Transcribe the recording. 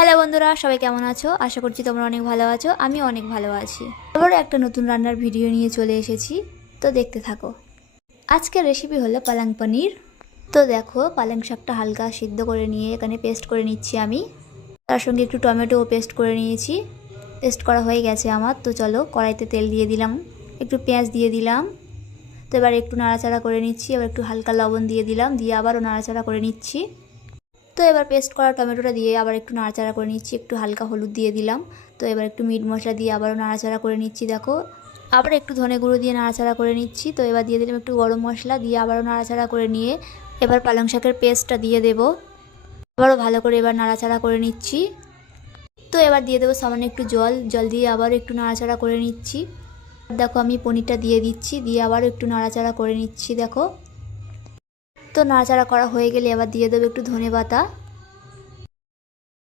Hello বন্ধুরা, সবাই কেমন আছো? আশা করছি তোমরা অনেক ভালো আছো। আমি অনেক ভালো আছি। আবারও একটা নতুন রান্নার ভিডিও নিয়ে চলে এসেছি, তো দেখতে থাকো। আজকের রেসিপি হলো পালং পনির। তো দেখো, পালং শাকটা হালকা সিদ্ধ করে নিয়ে এখানে পেস্ট করে নিচ্ছি আমি। তার সঙ্গে একটু টমেটোও পেস্ট করে নিয়েছি। পেস্ট করা হয়ে গেছে আমার। তো চলো, কড়াইতে তেল দিয়ে দিলাম, একটু পেঁয়াজ দিয়ে দিলাম। তো এবার একটু নাড়াচাড়া করে নিচ্ছি। এবার একটু হালকা লবণ দিয়ে দিলাম, দিয়ে আবারও নাড়াচাড়া করে নিচ্ছি। তো এবার পেস্ট করা টমেটোটা দিয়ে আবার একটু নাড়াচাড়া করে নিচ্ছি, একটু হালকা হলুদ দিয়ে দিলাম। তো এবার একটু মিট মশলা দিয়ে আবারও নাড়াচাড়া করে নিচ্ছি। দেখো, আবার একটু ধনে গুঁড়ো দিয়ে নাড়াচাড়া করে নিচ্ছি। তো এবার দিয়ে দিলাম একটু গরম মশলা, দিয়ে আবারও নাড়াচাড়া করে নিয়ে এবার পালং শাকের পেস্টটা দিয়ে দেবো। আবারও ভালো করে এবার নাড়াচাড়া করে নিচ্ছি। তো এবার দিয়ে দেবো সামান্য একটু জল দিয়ে আবারও একটু নাড়াচাড়া করে নিচ্ছি। দেখো, আমি পনিরটা দিয়ে দিচ্ছি, দিয়ে আবারও একটু নাড়াচাড়া করে নিচ্ছি। দেখো, তো নাড়াচাড়া করা হয়ে গেলে এবার দিয়ে দেবো একটু ধনেপাতা।